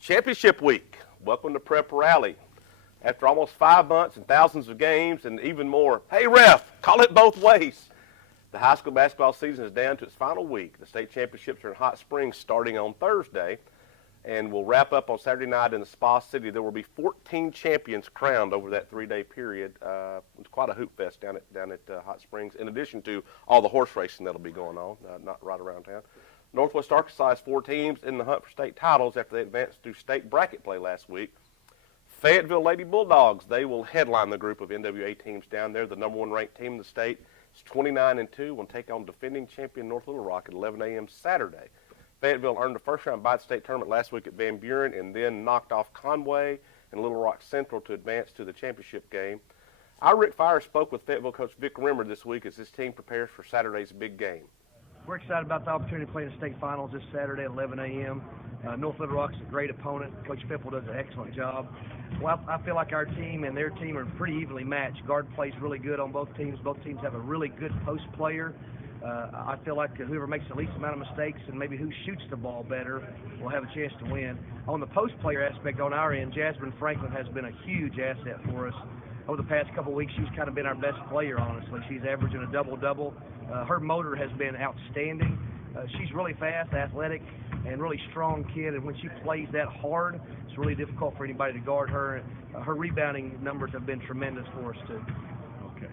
Championship week. Welcome to Prep Rally. After almost 5 months and thousands of games and even more, hey ref, call it both ways. The high school basketball season is down to its final week. The state championships are in Hot Springs starting on Thursday and will wrap up on Saturday night in the Spa City. There will be 14 champions crowned over that 3-day period. It's quite a hoop fest down at Hot Springs, in addition to all the horse racing that'll be going on, not right around town. Northwest Arkansas has 4 teams in the hunt for state titles after they advanced through state bracket play last week. Fayetteville Lady Bulldogs, they will headline the group of NWA teams down there. The number 1 ranked team in the state is 29-2. Will take on defending champion North Little Rock at 11 a.m. Saturday. Fayetteville earned the first round bye at the state tournament last week at Van Buren and then knocked off Conway and Little Rock Central to advance to the championship game. Our Rick Fire spoke with Fayetteville coach Vic Rimmer this week as his team prepares for Saturday's big game. We're excited about the opportunity to play in the state finals this Saturday at 11 a.m. North Little Rock's a great opponent. Coach Fipple does an excellent job. Well, I feel like our team and their team are pretty evenly matched. Guard plays really good on both teams. Both teams have a really good post player. I feel like whoever makes the least amount of mistakes and maybe who shoots the ball better will have a chance to win. On the post player aspect on our end, Jasmine Franklin has been a huge asset for us. Over the past couple of weeks, she's kind of been our best player, honestly. She's averaging a double-double. Her motor has been outstanding. She's really fast, athletic, and really strong kid, and when she plays that hard, it's really difficult for anybody to guard her. Her rebounding numbers have been tremendous for us, too. Okay.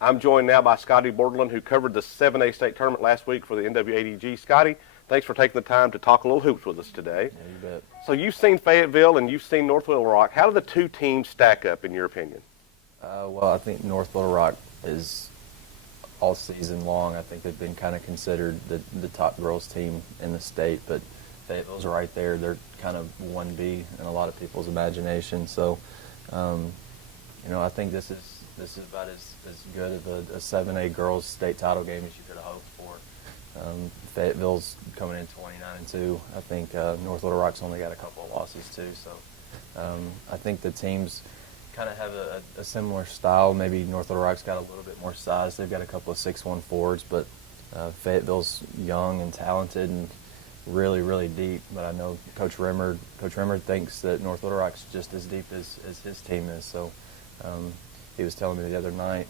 I'm joined now by Scotty Borderland, who covered the 7A state tournament last week for the NWADG. Scotty, thanks for taking the time to talk a little hoops with us today. Yeah, you bet. So you've seen Fayetteville and you've seen North Little Rock. How do the two teams stack up, in your opinion? Well, I think North Little Rock is all season long. I think they've been kind of considered the top girls team in the state, but Fayetteville's right there. They're kind of 1B in a lot of people's imagination. So, I think this is about as good of a 7A girls state title game as you could have hoped for. Fayetteville's coming in 29-2. I think North Little Rock's only got a couple of losses too. So I think the teams kind of have a similar style. Maybe North Little Rock's got a little bit more size. They've got a couple of 6'1" forwards, but Fayetteville's young and talented and really, really deep. But I know Coach Rimmer thinks that North Little Rock's just as deep as his team is. So he was telling me the other night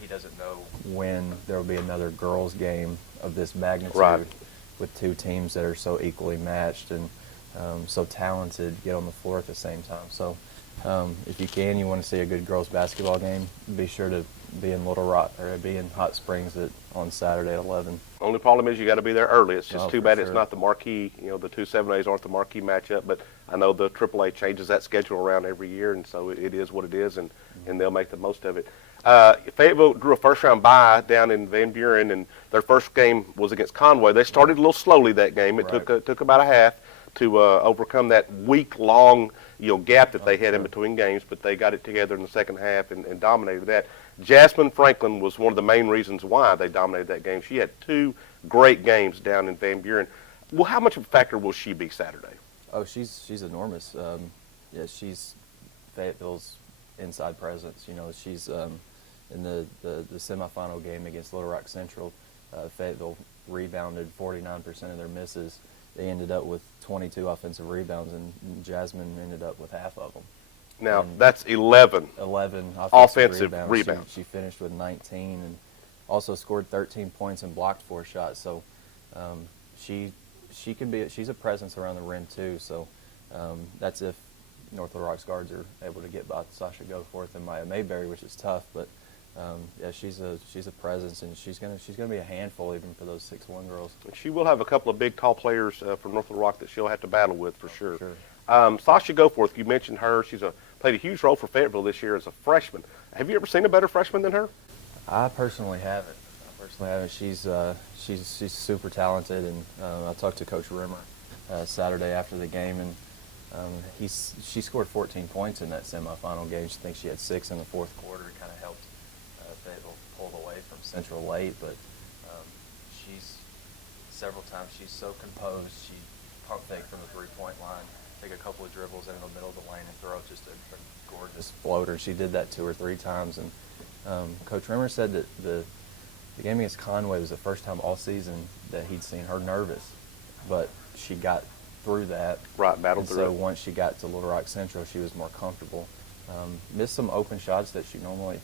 he doesn't know when there will be another girls game of this magnitude with two teams that are so equally matched and so talented get on the floor at the same time. So if you want to see a good girls basketball game, be sure to be in Little Rock or be in Hot Springs on Saturday at 11. Only problem is you got to be there early. It's just too bad sure. It's not the marquee. The two 7As aren't the marquee matchup, but I know the AAA changes that schedule around every year, and so it is what it is, and they'll make the most of it. Fayetteville drew a first-round bye down in Van Buren, and their first game was against Conway. They started a little slowly that game. It took about a half to overcome that week-long gap that they had in between games, but they got it together in the second half and dominated that. Jasmine Franklin was one of the main reasons why they dominated that game. She had 2 great games down in Van Buren. Well, how much of a factor will she be Saturday? Oh, she's enormous. She's Fayetteville's inside presence. She's in the semifinal game against Little Rock Central. Fayetteville rebounded 49% of their misses. They ended up with 22 offensive rebounds, and Jasmine ended up with half of them. Now, that's 11 offensive rebounds. She finished with 19 and also scored 13 points and blocked 4 shots. So she's a presence around the rim too. So that's if North Little Rock's guards are able to get by Sasha Goforth and Maya Mayberry, which is tough. But she's a presence, and she's gonna be a handful even for those 6'1" girls. She will have a couple of big, tall players from North Little Rock that she'll have to battle with for sure. Sasha Goforth, you mentioned her. She's played a huge role for Fayetteville this year as a freshman. Have you ever seen a better freshman than her? I personally haven't. She's super talented, and I talked to Coach Rimmer Saturday after the game, and she scored 14 points in that semifinal game. She thinks she had 6 in the fourth quarter. It kind of helped Fayetteville pull away from Central late, but several times she's so composed. She pump fake from the three-point line, take a couple of dribbles in the middle of the lane and throw just a gorgeous floater. She did that 2 or 3 times, and Coach Rimmer said that the game against Conway was the first time all season that he'd seen her nervous, but she got through that. Right, battled and through so it. once she got to Little Rock Central, she was more comfortable. Missed some open shots that she normally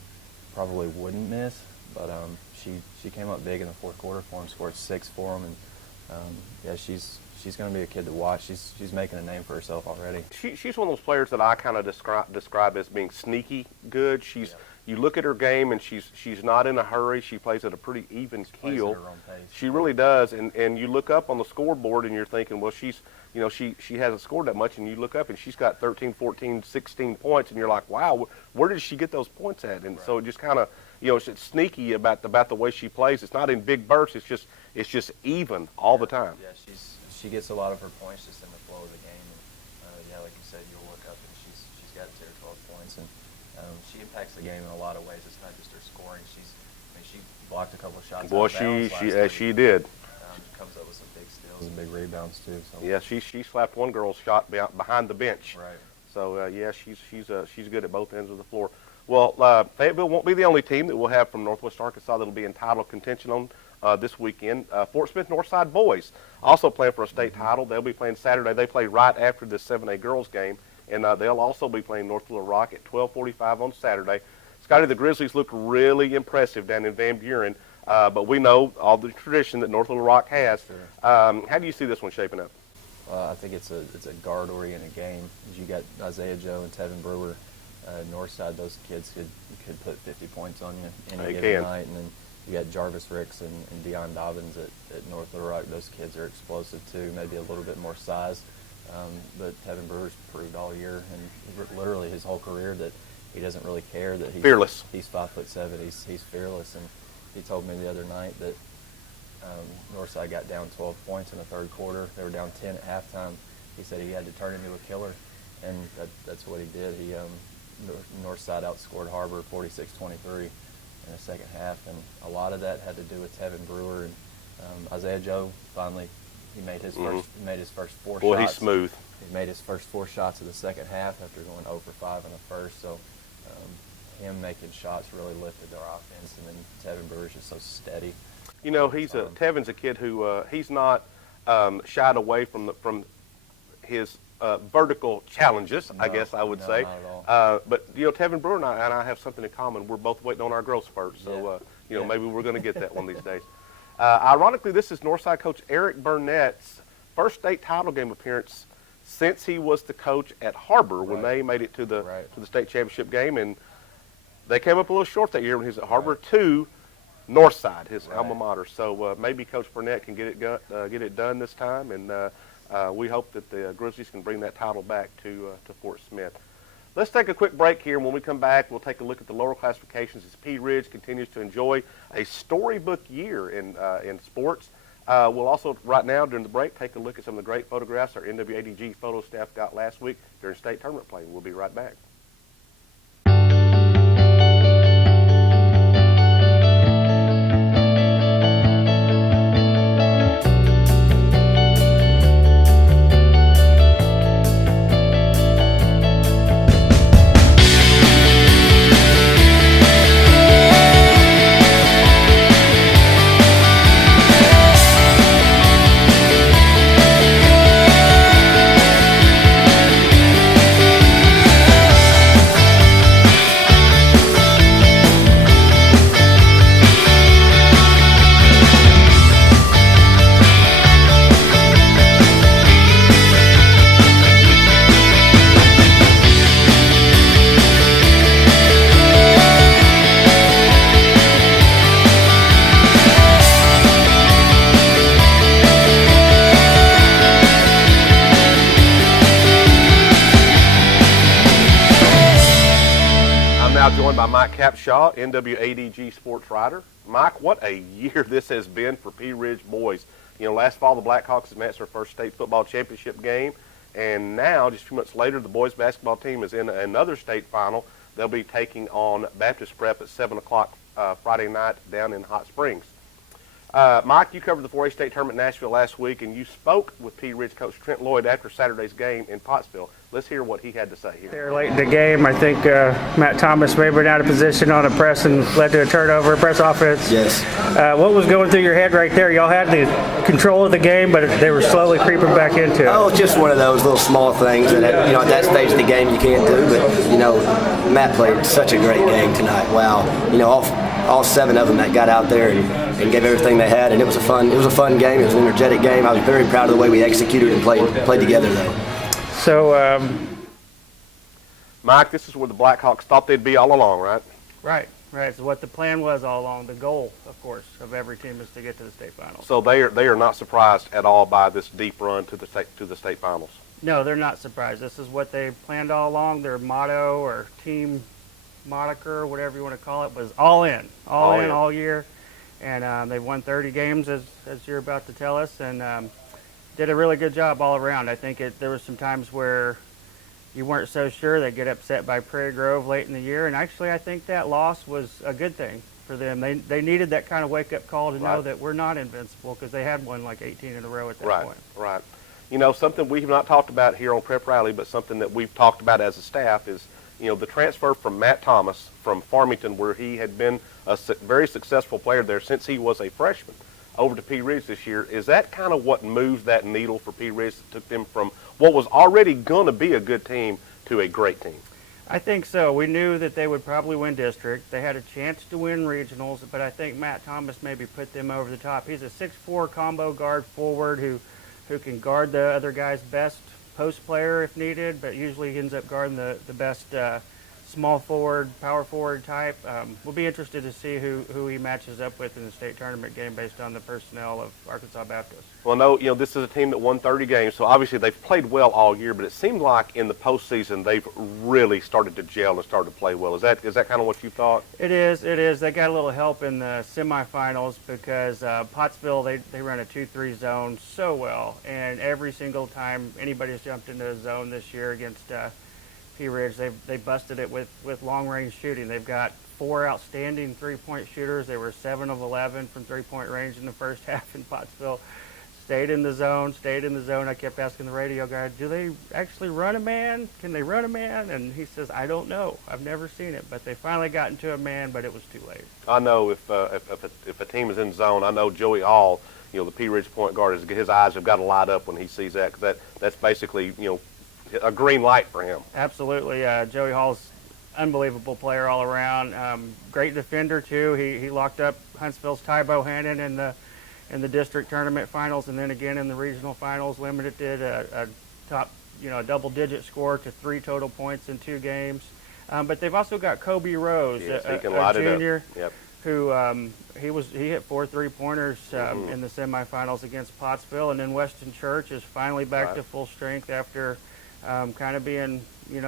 probably wouldn't miss, but she came up big in the fourth quarter for him, scored 6 for him, and yeah, she's going to be a kid to watch. She's making a name for herself already. She's one of those players that I kind of describe as being sneaky good. You look at her game, and she's not in a hurry. She plays at a pretty even keel. Plays at her own pace. She really does. And you look up on the scoreboard, and you're thinking, well, she hasn't scored that much. And you look up, and she's got 13, 14, 16 points, and you're like, wow, where did she get those points at? And so it just kind of, it's sneaky about the way she plays. It's not in big bursts. It's just even all the time. Yeah, she gets a lot of her points just in the flow of the game. And yeah, like you said, you'll look up and she's got 10 or 12 points, and she impacts the game in a lot of ways. It's not just her scoring. She blocked a couple of shots. Boy, she did. Comes up with some big steals and big rebounds too. So. Yeah, she slapped one girl's shot behind the bench. Right. So yeah, she's good at both ends of the floor. Well, Fayetteville won't be the only team that we'll have from Northwest Arkansas that'll be in title contention on this weekend. Fort Smith Northside boys also playing for a state title. They'll be playing Saturday. They play right after the 7A girls game, and they'll also be playing North Little Rock at 12:45 on Saturday. Scotty, the Grizzlies looked really impressive down in Van Buren, but we know all the tradition that North Little Rock has. Sure. How do you see this one shaping up? I think it's a guard-oriented game. You got Isaiah Joe and Tevin Brewer, Northside. Those kids could put 50 points on you any given night, and then you got Jarvis Ricks and Deion Dobbins at North Little Rock. Those kids are explosive too, maybe a little bit more size. But Tevin Brewer's proved all year and literally his whole career that he doesn't really care that he's fearless. He's 5'7". He's fearless, and he told me the other night that Northside got down 12 points in the third quarter. They were down 10 at halftime. He said he had to turn into a killer, and that's what he did. Northside outscored Harbor 46-23 in the second half, and a lot of that had to do with Tevin Brewer and Isaiah Joe. Finally, he made his first 4 shots. Boy, he's smooth. He made his first 4 shots of the second half after going 0 for 5 in the first. So him making shots really lifted their offense, and then Tevin Brewer's just so steady. Tevin's a kid who he's not shied away from his vertical challenges, No, I guess I would say. not at all. But Tevin Brewer and I have something in common. We're both waiting on our growth spurts, so Yeah. maybe we're going to get that one these days. Ironically, this is Northside coach Eric Burnett's first state title game appearance since he was the coach at Harbor when they made it to the state championship game, and they came up a little short that year when he was at Harbor 2, Northside, his alma mater. So maybe Coach Burnett can get it done this time, and we hope that the Grizzlies can bring that title back to Fort Smith. Let's take a quick break here. When we come back, we'll take a look at the lower classifications as Pea Ridge continues to enjoy a storybook year in sports. We'll also, right now, during the break, take a look at some of the great photographs our NWADG photo staff got last week during state tournament play. We'll be right back. Joined by Mike Capshaw, NWADG sports writer. Mike, what a year this has been for Pea Ridge boys. Last fall the Blackhawks advanced their first state football championship game, and now, just a few months later, the boys basketball team is in another state final. They'll be taking on Baptist Prep at 7 o'clock Friday night down in Hot Springs. Mike, you covered the 4A state tournament in Nashville last week, and you spoke with P. Ridge coach Trent Lloyd after Saturday's game in Pottsville. Let's hear what he had to say here. There late in the game, I think Matt Thomas may have been out of position on a press and led to a turnover, press offense. Yes. What was going through your head right there? Y'all had the control of the game, but they were slowly creeping back into it. Oh, it's just one of those little small things that, at that stage of the game you can't do. But, Matt played such a great game tonight. Wow. All 7 of them that got out there and gave everything they had, and it was a fun game. It was an energetic game. I was very proud of the way we executed and played together, though. So, Mike, this is where the Blackhawks thought they'd be all along, right? Right. So what the plan was all along, the goal, of course, of every team is to get to the state finals. So they are not surprised at all by this deep run to the state finals. No, they're not surprised. This is what they planned all along. Their motto or team moniker, whatever you want to call it, was all in all year. And they've won 30 games, as you're about to tell us, and did a really good job all around. I think there was some times where you weren't so sure. They'd get upset by Prairie Grove late in the year, and actually I think that loss was a good thing for them. They needed that kind of wake-up call to know that we're not invincible, because they had won like 18 in a row at that point. Right. Something we have not talked about here on Prep Rally, but something that we've talked about as a staff is, the transfer from Matt Thomas from Farmington, where he had been a very successful player there since he was a freshman, over to P. Ridge this year. Is that kind of what moves that needle for P. Ridge that took them from what was already going to be a good team to a great team? I think so. We knew that they would probably win district. They had a chance to win regionals, but I think Matt Thomas maybe put them over the top. He's a 6'4" combo guard forward who can guard the other guy's best post player if needed, but usually he ends up guarding the best small forward, power forward type. We'll be interested to see who he matches up with in the state tournament game based on the personnel of Arkansas Baptist. Well, no, this is a team that won 30 games, so obviously they've played well all year, but it seemed like in the postseason they've really started to gel and started to play well. Is that kind of what you thought? It is. They got a little help in the semifinals because Pottsville, they run a 2-3 zone so well, and every single time anybody's jumped into a zone this year against P. Ridge, they busted it with long-range shooting. They've got 4 outstanding three-point shooters. They were 7 of 11 from three-point range in the first half in Pottsville. Stayed in the zone. I kept asking the radio guy, do they actually run a man? Can they run a man? And he says, I don't know. I've never seen it. But they finally got into a man, but it was too late. I know if a team is in zone, I know Joey Hall, the P. Ridge point guard, his eyes have got to light up when he sees that, because that's basically, a green light for him. Absolutely. Joey Hall's unbelievable player all around. Great defender, too. He locked up Huntsville's Ty Bohannon in the district tournament finals, and then again in the regional finals. Limited did a top, a double-digit score to 3 total points in 2 games. But they've also got Kobe Rose, a junior, Yep. who he hit 4 3-pointers in the semifinals against Pottsville, and then Weston Church is finally back to full strength after kind of being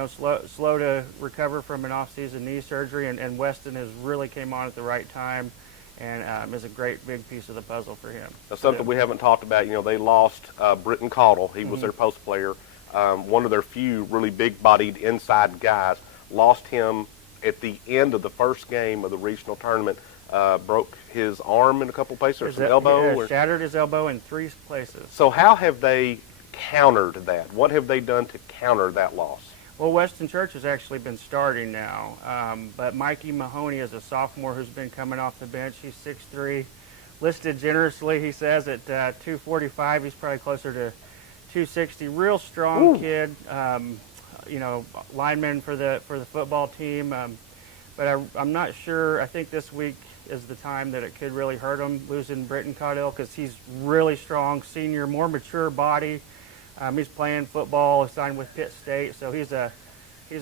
slow to recover from an off-season knee surgery, and Weston has really came on at the right time and is a great big piece of the puzzle for him. Now, something we haven't talked about, they lost Britton Caudle. He was their post player, one of their few really big-bodied inside guys. Lost him at the end of the first game of the regional tournament. Broke his arm in a couple places, or some elbow. Yeah, shattered his elbow in 3 places. So how have they countered that? What have they done to counter that loss? Well, Weston Church has actually been starting now, but Mikey Mahoney is a sophomore who's been coming off the bench. He's 6'3", listed generously, he says, at 245. He's probably closer to 260. Real strong kid, lineman for the football team. But I'm not sure. I think this week is the time that it could really hurt him, losing Britton Caudle, because he's really strong, senior, more mature body. He's playing football, signed with Pitt State, so he's a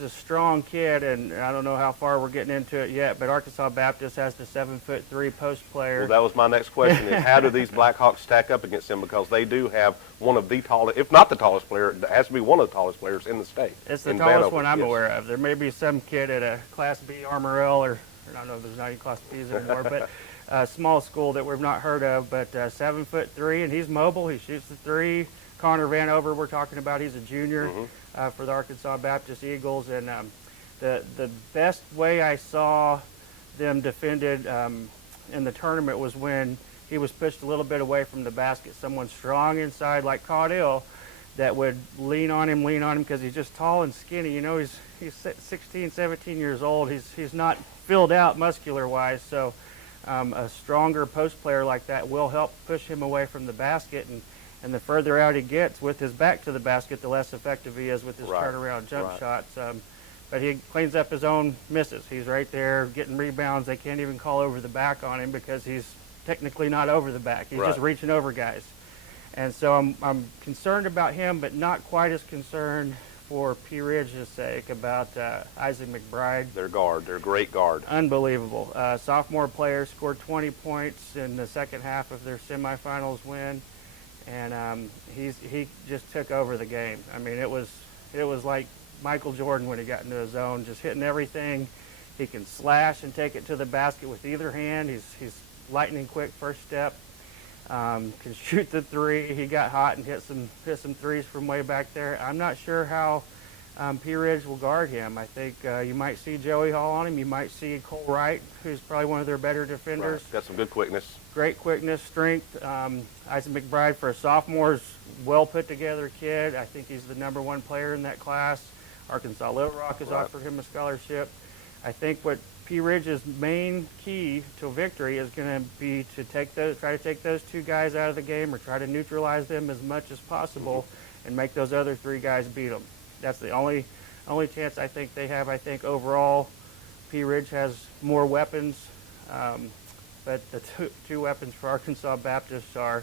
strong kid, and I don't know how far we're getting into it yet, but Arkansas Baptist has the 7'3" post player. Well, that was my next question, is how do these Blackhawks stack up against him? Because they do have one of the tallest, if not the tallest player, it has to be one of the tallest players in the state. It's the tallest one I'm aware of. There may be some kid at a Class B Armorel, or I don't know if there's not any Class Bs anymore, but a small school that we've not heard of, but 7'3", and he's mobile. He shoots the 3. Connor Vanover, we're talking about, he's a junior for the Arkansas Baptist Eagles, and the best way I saw them defended in the tournament was when he was pushed a little bit away from the basket. Someone strong inside like Caudill that would lean on him because he's just tall and skinny. You know, he's 16, 17 years old. He's not filled out muscular-wise, so a stronger post player like that will help push him away from the basket. And the further out he gets with his back to the basket, the less effective he is with his turnaround jump shots. But he cleans up his own misses. He's right there getting rebounds. They can't even call over the back on him because he's technically not over the back. He's just reaching over guys. And so I'm concerned about him, but not quite as concerned for P. Ridge's sake about Isaac McBride. Their great guard. Unbelievable. Sophomore player, scored 20 points in the second half of their semifinals win. And he just took over the game. I mean, it was like Michael Jordan when he got into the zone, just hitting everything. He can slash and take it to the basket with either hand. He's lightning quick first step. Can shoot the three. He got hot and hit some threes from way back there. I'm not sure how P. Ridge will guard him. I think you might see Joey Hall on him. You might see Cole Wright, who's probably one of their better defenders. Got some good quickness. Great quickness, strength. Isaac McBride, for a sophomore, is well put together kid. I think he's the #1 player in that class. Arkansas Little Rock has offered him a scholarship. I think what P. Ridge's main key to victory is going to be to try to take those two guys out of the game, or try to neutralize them as much as possible, and make those other three guys beat them. That's the only chance I think they have. I think overall, P. Ridge has more weapons, but the two weapons for Arkansas Baptist are,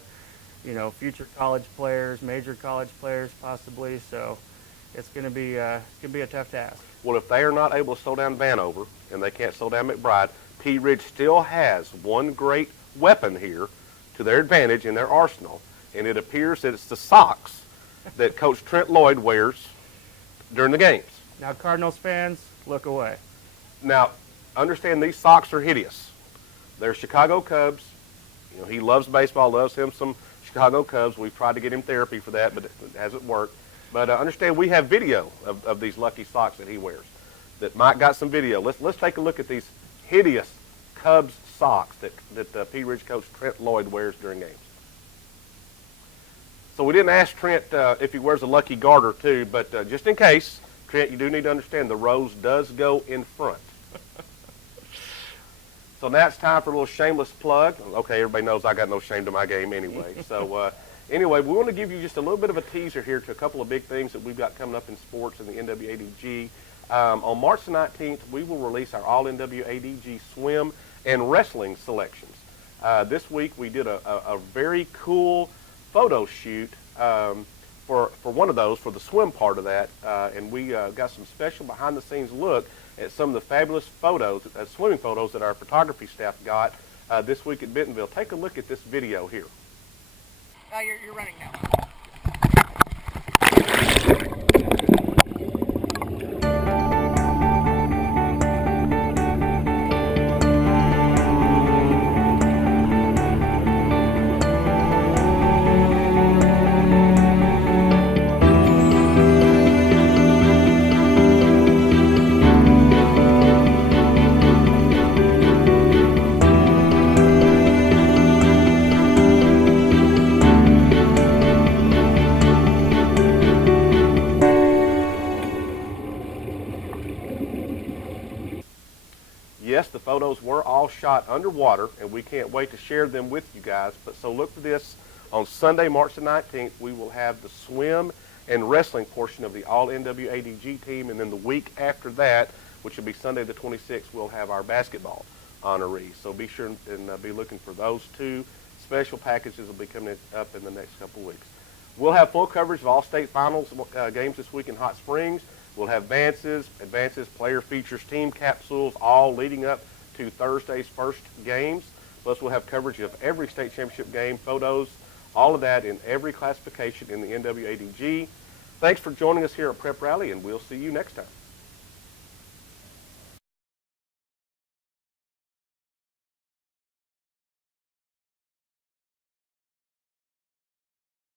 future college players, major college players possibly. So it's going to be a tough task. Well, if they are not able to slow down Vanover and they can't slow down McBride, P. Ridge still has one great weapon here to their advantage in their arsenal, and it appears that it's the socks that Coach Trent Lloyd wears during the games. Now, Cardinals fans, look away. Now, understand these socks are hideous. They're Chicago Cubs. He loves baseball, loves him some Chicago Cubs. We've tried to get him therapy for that, but it hasn't worked. But understand, we have video of these lucky socks that he wears. That Mike got some video. Let's take a look at these hideous Cubs socks that P. Ridge coach Trent Lloyd wears during games. So we didn't ask Trent if he wears a lucky garter too, but just in case, Trent, you do need to understand the rose does go in front. So now it's time for a little shameless plug. Okay, everybody knows I got no shame to my game anyway. So anyway, we want to give you just a little bit of a teaser here to a couple of big things that we've got coming up in sports in the NWADG. On March the 19th, we will release our all NWADG swim and wrestling selections. This week we did a very cool photo shoot for one of those, for the swim part of that, and we got some special behind-the-scenes look at some of the fabulous photos, swimming photos that our photography staff got this week at Bentonville. Take a look at this video here. You're running now. Yes, the photos were all shot underwater, and we can't wait to share them with you guys. But so look for this on Sunday, March the 19th. We will have the swim and wrestling portion of the all NWADG team, and then the week after that, which will be Sunday the 26th, we'll have our basketball honorees. So be sure and be looking for those two special packages. Will be coming up in the next couple weeks. We'll have full coverage of all state finals games this week in Hot Springs. We'll have advances, player features, team capsules, all leading up to Thursday's first games. Plus, we'll have coverage of every state championship game, photos, all of that in every classification in the NWADG. Thanks for joining us here at Prep Rally, and we'll see you next time.